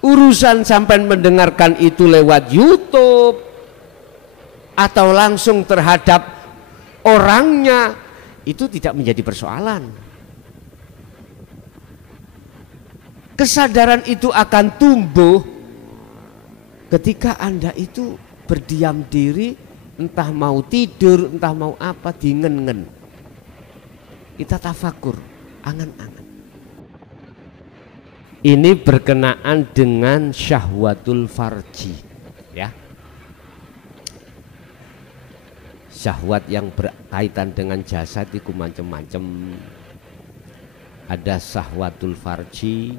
Urusan sampai mendengarkan itu lewat YouTube atau langsung terhadap orangnya, itu tidak menjadi persoalan. Kesadaran itu akan tumbuh ketika Anda itu berdiam diri, entah mau tidur, entah mau apa, dingen-ngen. Kita tafakur, angan-angan. Ini berkenaan dengan syahwatul farji, ya. Syahwat yang berkaitan dengan jasad itu macam-macam. Ada syahwatul farji,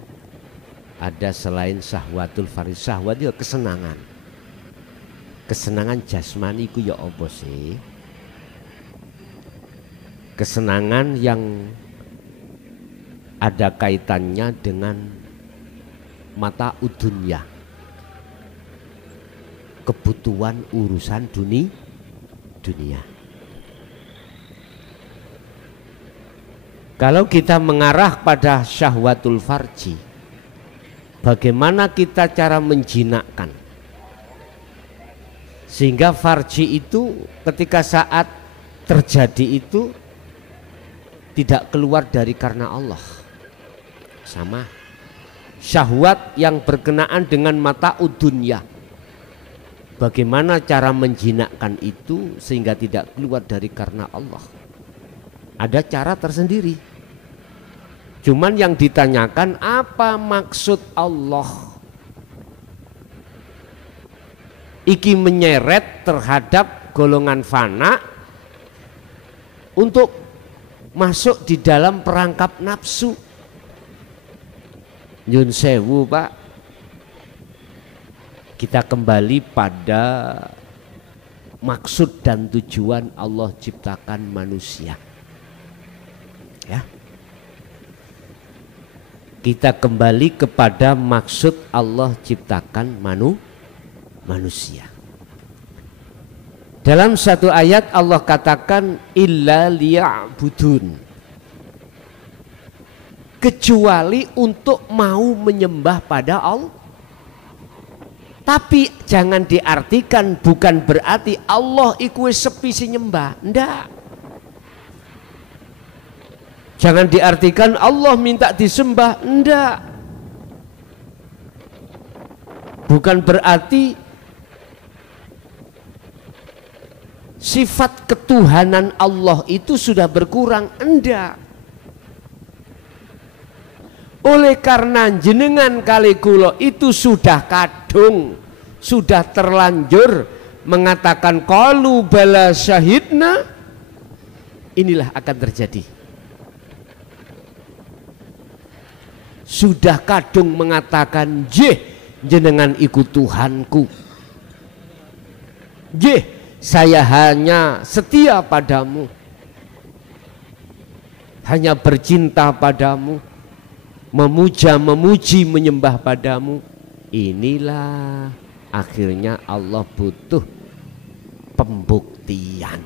ada selain syahwatul farji. Syahwat itu kesenangan. Kesenangan jasmani itu ya apa sih? Kesenangan yang ada kaitannya dengan mata udunya, kebutuhan urusan dunia. Kalau kita mengarah pada syahwatul farji, bagaimana kita cara menjinakkan sehingga farji itu ketika saat terjadi itu tidak keluar dari karena Allah. Sama syahwat yang berkenaan dengan mata udunya, bagaimana cara menjinakkan itu sehingga tidak keluar dari karena Allah. Ada cara tersendiri. Cuman yang ditanyakan apa maksud Allah? Iki menyeret terhadap golongan fana untuk masuk di dalam perangkap nafsu. Nyun sewu Pak, kita kembali pada maksud dan tujuan Allah ciptakan manusia, ya. Kita kembali kepada maksud Allah ciptakan manusia. Dalam satu ayat Allah katakan illa liya'budun, kecuali untuk mau menyembah pada Allah. Tapi jangan diartikan bukan berarti Allah iku sepi si nyembah, ndak. Jangan diartikan Allah minta disembah, ndak. Bukan berarti sifat ketuhanan Allah itu sudah berkurang, enggak. Oleh karena jenengan kali kulo itu sudah kadung, sudah terlanjur mengatakan qalu bala syahidna, inilah akan terjadi. Sudah kadung mengatakan jeh jenengan ikut Tuhanku, jeh saya hanya setia padamu, hanya bercinta padamu, memuja, memuji, menyembah padamu. Inilah akhirnya Allah butuh pembuktian.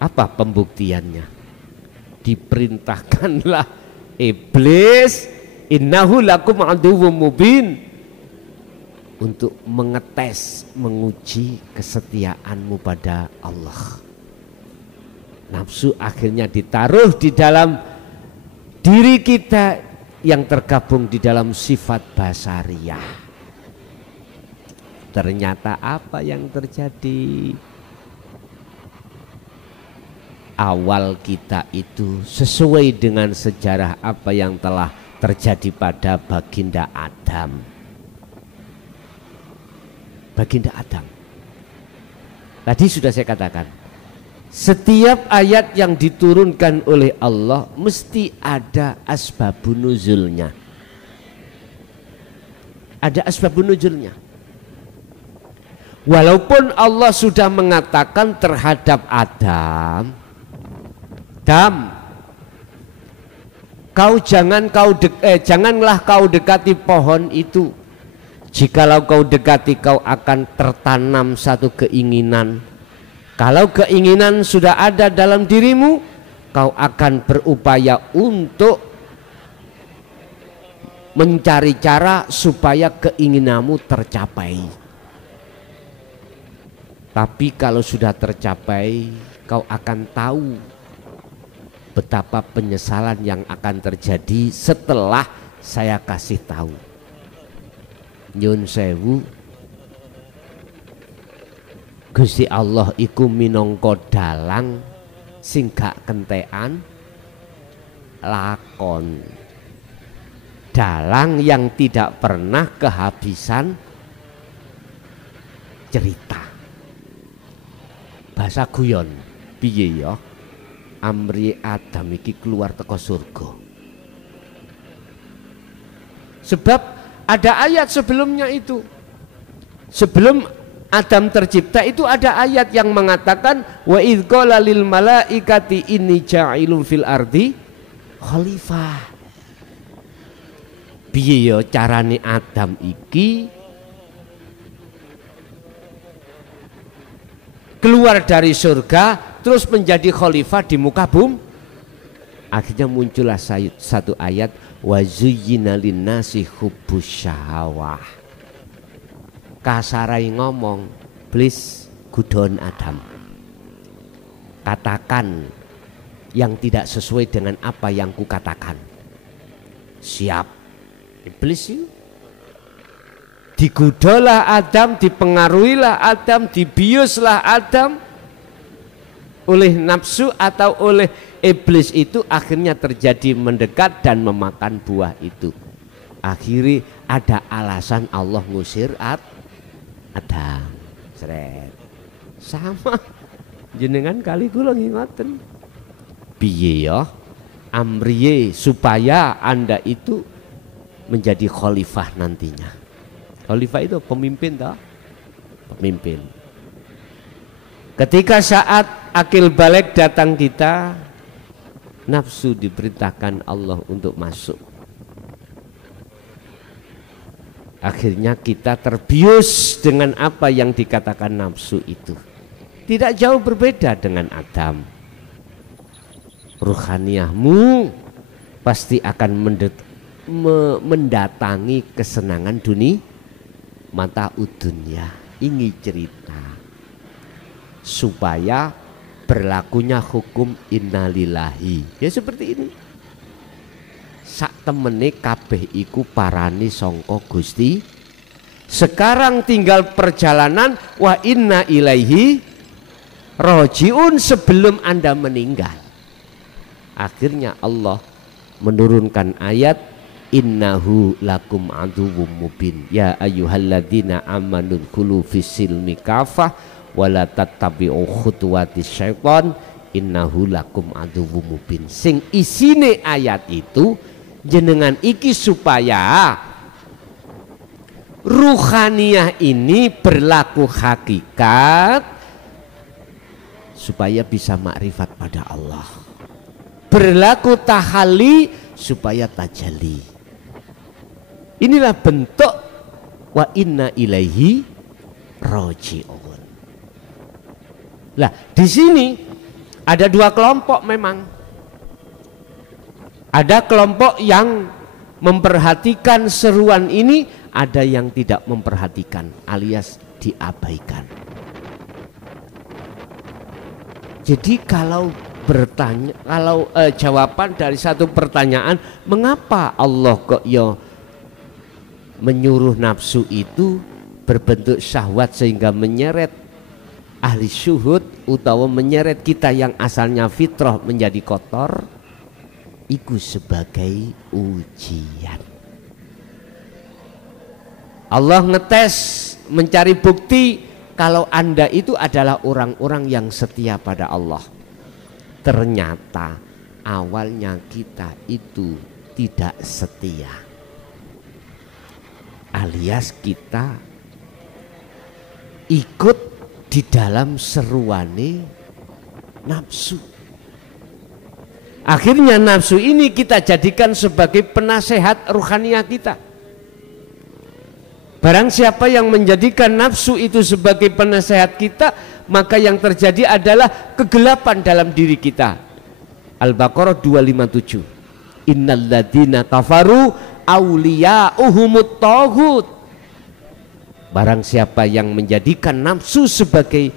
Apa pembuktiannya? Diperintahkanlah iblis, innahu lakum aduwwum mubin, untuk mengetes, menguji kesetiaanmu pada Allah. Nafsu akhirnya ditaruh di dalam diri kita yang tergabung di dalam sifat basariyah. Ternyata apa yang terjadi? Awal kita itu sesuai dengan sejarah apa yang telah terjadi pada baginda Adam. Baginda Adam. Tadi sudah saya katakan, setiap ayat yang diturunkan oleh Allah mesti ada asbabun nuzulnya. Ada asbabun nuzulnya. Walaupun Allah sudah mengatakan terhadap Adam, janganlah kau dekati pohon itu. Jikalau kau dekati, kau akan tertanam satu keinginan. Kalau keinginan sudah ada dalam dirimu, kau akan berupaya untuk mencari cara supaya keinginanmu tercapai. Tapi kalau sudah tercapai, kau akan tahu betapa penyesalan yang akan terjadi setelah saya kasih tahu. Nyun sewu, Gusti Allah iku minangka dalang sing gak kentekan lakon, dalang yang tidak pernah kehabisan cerita. Bahasa guyon piye ya, amri Adam iki keluar teko surga. Sebab ada ayat sebelumnya itu, sebelum Adam tercipta itu ada ayat yang mengatakan wa idz qala lil malaikati inni ja'ilun fil ardi khalifah. Piye ya carane Adam iki keluar dari surga terus menjadi khalifah di muka bumi? Akhirnya muncullah satu ayat wa zuyyina linnasi hubbus syahawah. Kasarai ngomong, please gudon Adam, katakan yang tidak sesuai dengan apa yang kukatakan. Siap iblis itu. Digudolah Adam, dipengaruhilah Adam, dibiuslah Adam oleh nafsu atau oleh iblis itu, akhirnya terjadi mendekat dan memakan buah itu. Akhirnya ada alasan Allah ngusir Adam. Seret. Sama jenengan kali kula ngingoten. Piye ya amriye supaya Anda itu menjadi khalifah nantinya. Khalifah itu pemimpin toh? Pemimpin. Ketika saat akil balik datang kita, nafsu diperintahkan Allah untuk masuk. Akhirnya kita terbius dengan apa yang dikatakan nafsu itu. Tidak jauh berbeda dengan Adam. Ruhaniyahmu pasti akan mendatangi kesenangan dunia, mata udunya. Ini cerita supaya berlakunya hukum innalillahi. Ya seperti ini. Sak temene kabeh iku parani sangka Gusti. Sekarang tinggal perjalanan wa inna ilaihi rajiun sebelum Anda meninggal. Akhirnya Allah menurunkan ayat innahu lakum aduwwum mubin ya ayyuhalladzina amanu khulu fis-silmi kafah wala tattabi'u khutuwatis syaitan innahu lakum aduwwum mubin. Sing isine ayat itu jenengan iki supaya ruhaniyah ini berlaku hakikat supaya bisa makrifat pada Allah, berlaku tahalli supaya tajalli. Inilah bentuk wa inna ilaihi raji'un. Lah di sini ada dua kelompok memang. Ada kelompok yang memperhatikan seruan ini, ada yang tidak memperhatikan alias diabaikan. Jadi kalau bertanya, kalau jawaban dari satu pertanyaan, mengapa Allah kok ya menyuruh nafsu itu berbentuk syahwat sehingga menyeret ahli syuhud utawa menyeret kita yang asalnya fitrah menjadi kotor, itu sebagai ujian. Allah ngetes, mencari bukti kalau Anda itu adalah orang-orang yang setia pada Allah. Ternyata awalnya kita itu tidak setia, alias kita ikut di dalam seruane nafsu. Akhirnya nafsu ini kita jadikan sebagai penasehat ruhaniyah kita. Barang siapa yang menjadikan nafsu itu sebagai penasehat kita, maka yang terjadi adalah kegelapan dalam diri kita. Al-Baqarah 257. Innalladzina kafaru awliya'uhumut taghut. Barang siapa yang menjadikan nafsu sebagai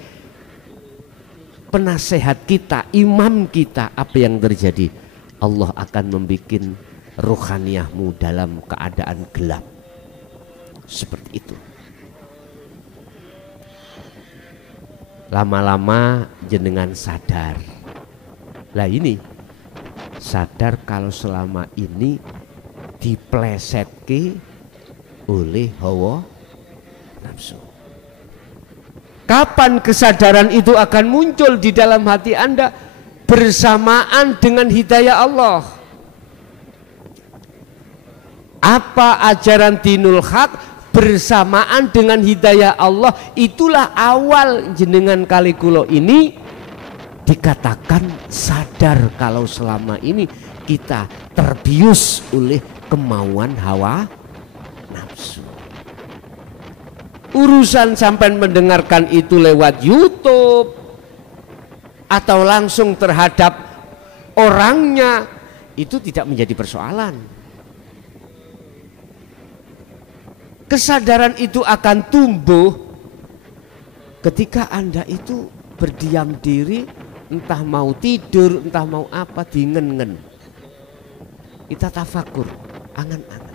penasehat kita, imam kita, apa yang terjadi? Allah akan membuat ruhaniyahmu dalam keadaan gelap. Seperti itu. Lama-lama jenengan sadar. Lah ini sadar kalau selama ini diplesetke oleh hawa nafsu. Kapan kesadaran itu akan muncul di dalam hati Anda? Bersamaan dengan hidayah Allah. Apa ajaran dinul haq bersamaan dengan hidayah Allah, itulah awal jenengan kali kulo ini dikatakan sadar kalau selama ini kita terbius oleh kemauan hawa nafsu. Urusan sampai mendengarkan itu lewat YouTube atau langsung terhadap orangnya, itu tidak menjadi persoalan. Kesadaran itu akan tumbuh ketika Anda itu berdiam diri, entah mau tidur, entah mau apa, dingen-ngen. Kita tafakur, angan-angan.